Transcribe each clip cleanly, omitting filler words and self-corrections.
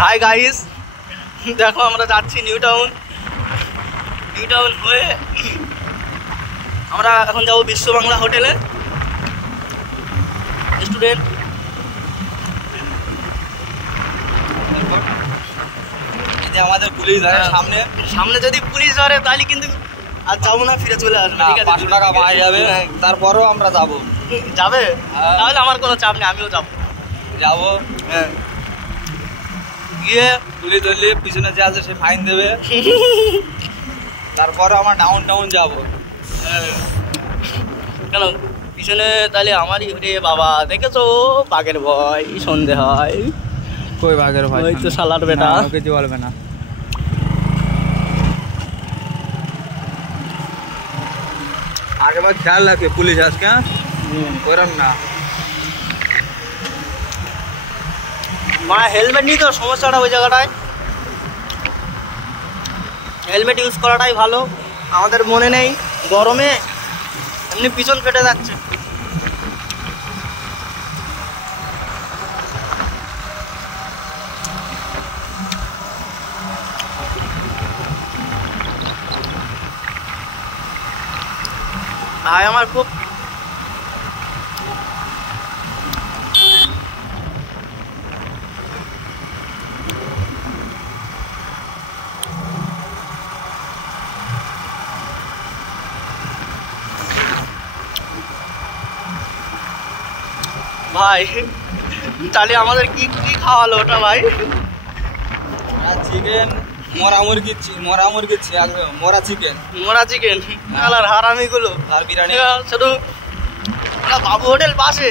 Hi guys, দেখো আমরা যাচ্ছি নিউ টাউন হয়ে আমরা এখন যাবো বিশ্ব বাংলা হোটেলে। স্টুডেন্ট আমাদের পুলিশ ধরে সামনে যদি পুলিশ ধরে তাহলে কিন্তু আর যাবো না, ফিরে চলে আসবো। ঠিক আছে, 500 টাকা পাওয়া যাবে, তারপরেও আমরা যাবো। তাহলে আমার কোনো চাপ নেই, আমিও যাবো। হ্যাঁ, গিয়ে পুলিশ ধরলে পিছনে যে আছে সে ফাইন দেবে। তারপরে আমরা ডাউন যাবো। কেন পিছনে তাহলে আমারই রে বাবা, দেখেছো বাঘের ভয় সন্ধে হয়। কই বাঘের ভয়? ওই তো শালার বেটা, কিছু বলবে না। আগেবার খেয়াল রাখে পুলিশ আজকে, করেন না। মা হেলমেট নিই তো সমস্যাটা ওই জায়গাটায়, হেলমেট ইউজ করাটাই ভালো। আমাদের মনে নেই, গরমে এমনি পিছন ফেটে যাচ্ছে। ভাই আমার খুব ভাই, তাহলে আমাদের কি কি খাওয়ালো ওটা ভাই? চিকেন, মরা মুরগি, মরা চিকেন আর হারামিগুলো আর বিরিয়ানি। শুধু বাবু হোটেল পাশে।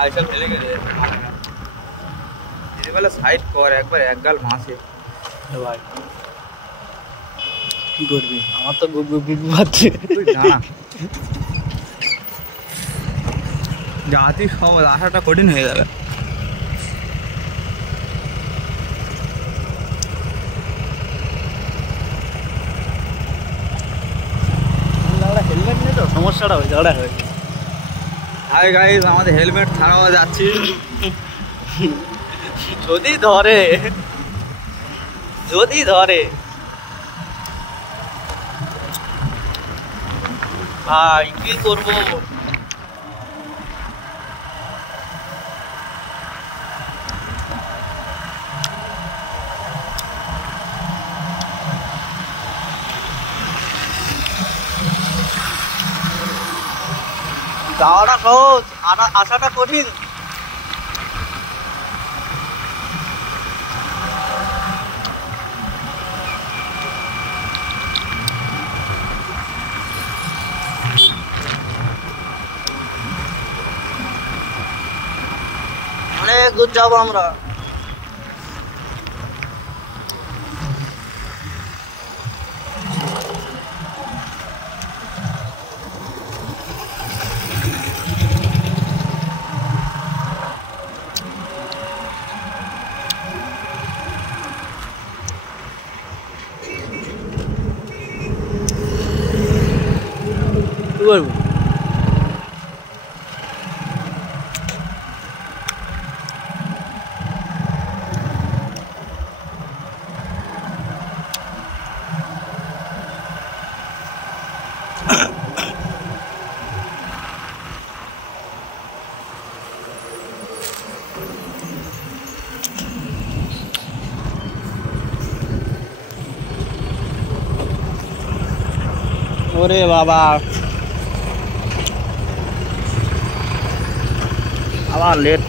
আইসা ফেলে গেলে বলে সাইড কর, একবার এক গাল মাসে। ভাই কি করবি, আমার তো গুগু পাচ্ছে জাতি সব আসাটা কঠিন হয়ে যাবে। হেলমেট নেই তো সমস্যাটা ওই জায়গাটা হয়। হাই গাইস, আমাদের হেলমেট ছাড়াও যাচ্ছি। যদি ধরে ভাই কি করবো? যাওয়াটা সহজ, আসাটা কঠিন। অনেক দূর যাবো আমরা। কি করবো? ওরে বাবা, আবার লেট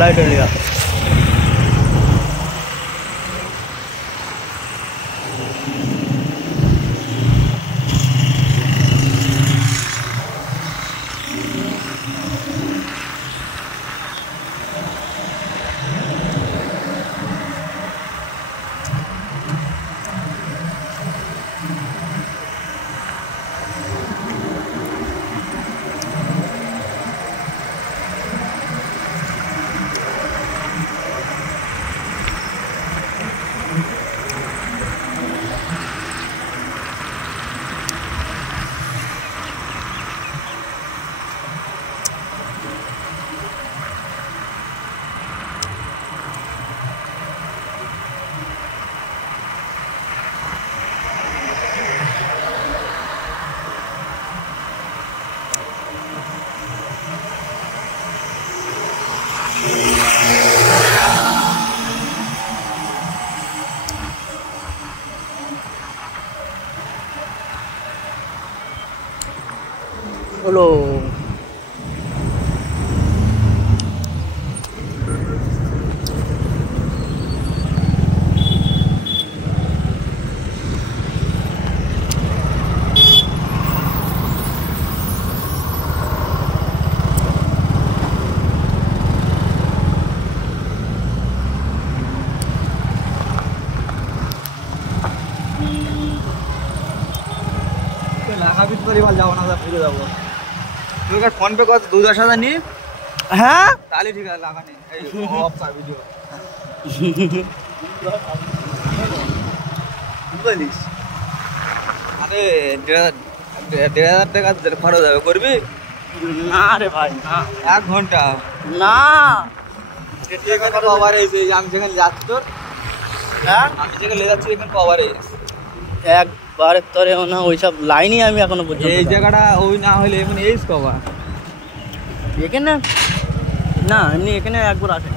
লাইট হয়ে গেল। হলো লাগাবি তো এবার যাবো না, ফিরে যাবো। তুই ফোন পে কর 10,000 নি, হ্যাঁ তাহলে ঠিক আছে লাগানি। এই অফ কর ভিডিও বলিস। আরে 1,500 টাকা খরচ হবে, করবি? না রে ভাই না 1 ঘন্টা না এখানে পাওয়ার হয়েছে। আমি যেখানে যাচ্ছি তোর, হ্যাঁ আমি যেখানে যাচ্ছি এখানে পাওয়ার হয়েছে। একবারে তোরে না ওইসব লাইনই আমি এখনো পর্যন্ত এই জায়গাটা ওই না হলে এমনি এইস কভার এখানে না, এমনি এখানে একবার আসে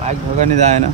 বাইক ভগানি যায় না।